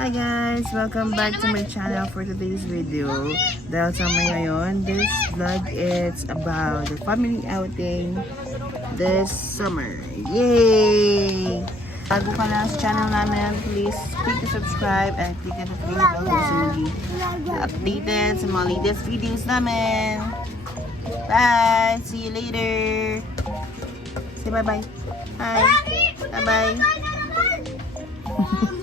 Hi guys! Welcome back to my channel for today's video. Dahil sa may ngayon, this vlog is about the family outing this summer. Yay! Bago ka lang sa channel namin, please click to subscribe and click the notification bell so hindi updated sa mga latest videos namin. Bye! See you later! Say bye-bye. Hi! Bye-bye!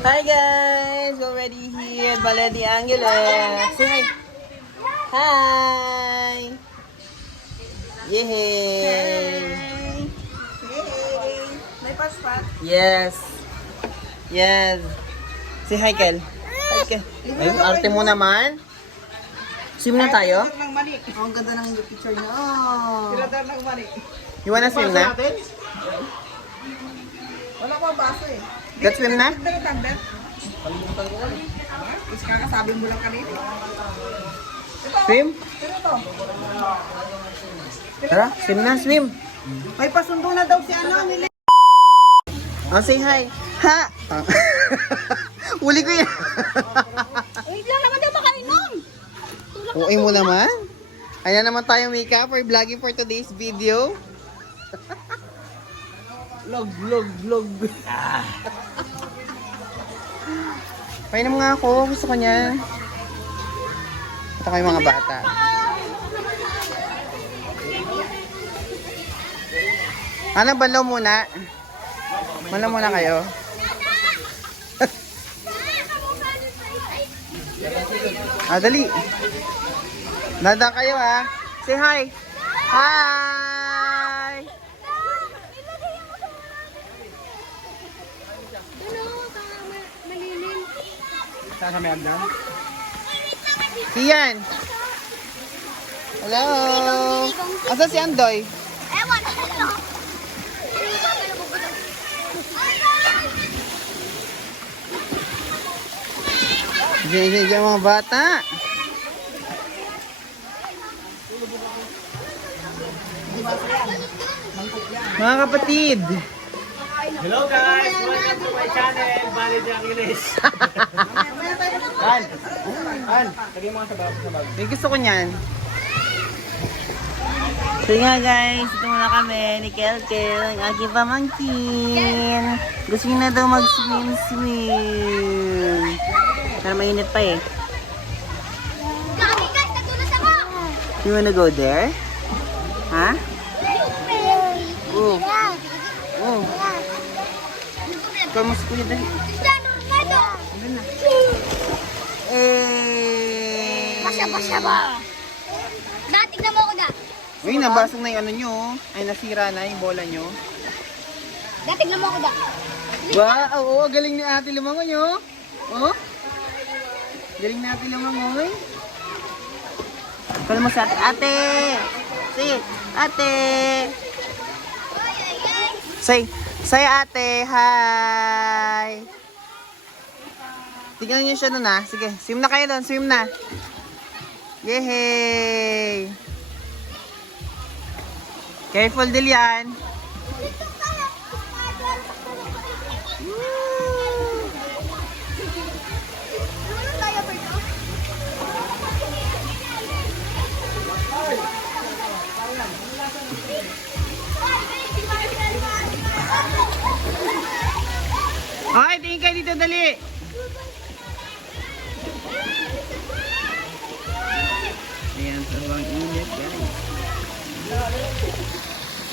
Hi guys! We're already here at Ballet de Angeles. Say hi! Hi! Yay! May paspat. Yes! Yes! Say hi, Kel. Hi, Kel. Ay, arte mo naman. Swim na tayo? Oh, ang ganda ng picture niya. Oh. Tirador ng mani. You wanna swim na? Wala ang baso eh. Let's swim na? Dito na tumbler. Is kakasabi mo lang kanina. Swim? Tara, swim na, swim. May pasundo na daw si ano nila. Oh, say hi. Ha! Uli ko yan. Wait lang naman daw makainom. Uwi mo naman. Ayan naman tayo, Mika, for vlogging for today's video. vlog, vlog, vlog. Painom nga ako. Gusto ko niya. Ito kayo mga bata. Ano, balaw muna? Balaw muna kayo. Ah, dali. Nada kayo ha. Say hi. Hi. Ano, baka ma- malilim. Saan kami agdan? Siyan. Hello. Asa si Andoy? Ewan. Diyan, diyan, diyan mga bata. Mga kapatid. Hello guys! Welcome to my channel, Bali de Angeles. An, An, lagay mo nga sa baba. may gusto ko niyan. So nga guys, ito muna kami ni Kelkel, ang aking pamangkin. Gusto niya na daw mag-swim-swim. Pero mainit pa eh. Kami guys, nagulas ako. You wanna go there? Ha? Oh. Oh. Ikaw mo si Kuya dali. Cristiano Ronaldo. Eh. Pasya-pasya ba? Dating na mo ako da. Uy, nabasag na yung ano nyo. Ay, nasira na yung bola nyo. Dating na mo ako da. Ba, oo, galing ni Ate Lumangoy, oh. Oh? Galing ni Ate Lumangoy. Kala mo sa ate. Ate! Say, ate! Say, say ate, hi! Tignan niyo siya nun ah. Sige, swim na kayo doon, swim na. Yehey! Careful din yan. Dito, dali. Ayan, sobrang init, guys.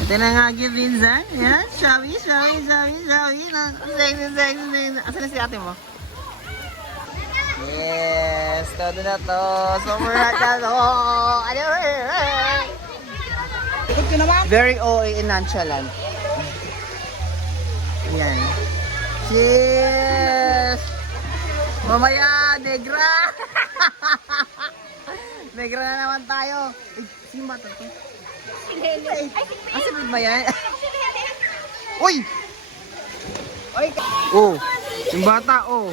Ito na nga, Givinza. Ayan, shawi, shawi, shawi, shawi. Sexy, sexy, sexy. Asan na si ate mo? Yes, todo na to. Hot na to. Ano? Very OA and nonchalant. Ayan. Cheers! Mamaya, negra! negra na naman tayo. Ay, sino ba ito? Si Helen. Ay, si Helen. Uy! Uy! Oh, yung bata, oh.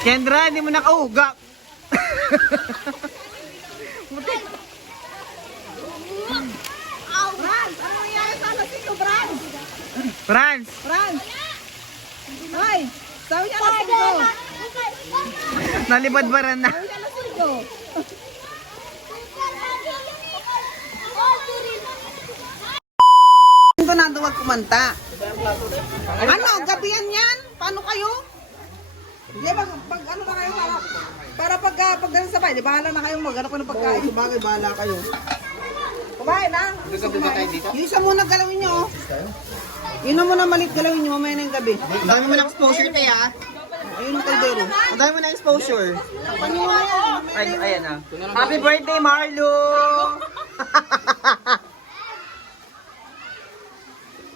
Kendra, hindi mo nakauga. Mutik! Franz, Franz! Hoy! Sabi niya alas ito! nalibadbaran na. Sabi niya alas ito! Ito na duwag kumanta. Ano? Gabi yan yan? Paano kayo? Di ba, pag ano na kayo para, para pag, uh, pag ganun sabay, di bahala na kayong mag-ano pa ng pagkain. Oo, bagay, bahala kayo. Kumain na. Ba dito? Yung isa muna galawin nyo. oh. Yun na muna malit galawin nyo, mamaya na yung gabi. Ang dami mo na exposure, te, ah. Ayun ang kaldero. Ang dami mo na exposure. Nyo muna yan. Ay, ayan ah. Happy birthday, Marlo!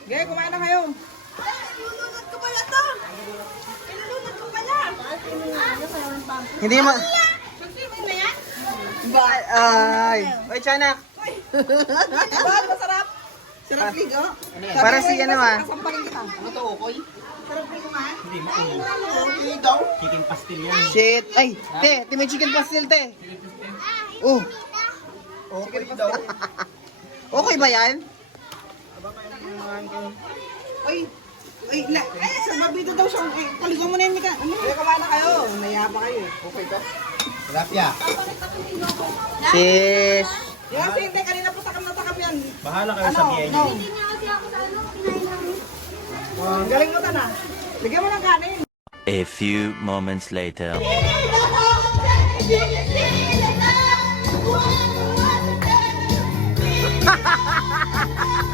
Okay, kumain na kayo. Ilulunod ko pala to. Ilulunod ko pala. Hindi mo... Na yan? Ay, ay, Tiyanak. Bakit masarap? Sarap ligo. Para si ano, ah. Ano to, okoy? Sarap ligo man? Chicken pastil yan. Shit. Ay, te, te, may chicken pastel, te. Oh. Okay daw. Okay ba yan? Ay, ay, na, ay, sa mabito daw siya. Ay, paligo mo na yun, Mika. Ano? Kaya kumain na kayo. Naya pa kayo. Okay to? Tilapia. Sis. Yan, hindi. Kanina po takam na takam yan. Bahala kayo Ano? sa biyahe No. Hindi niya kasi ako sa ano, kinain namin. Ang galing mo na. Bigyan mo ng kanin. A few moments later. Kaya.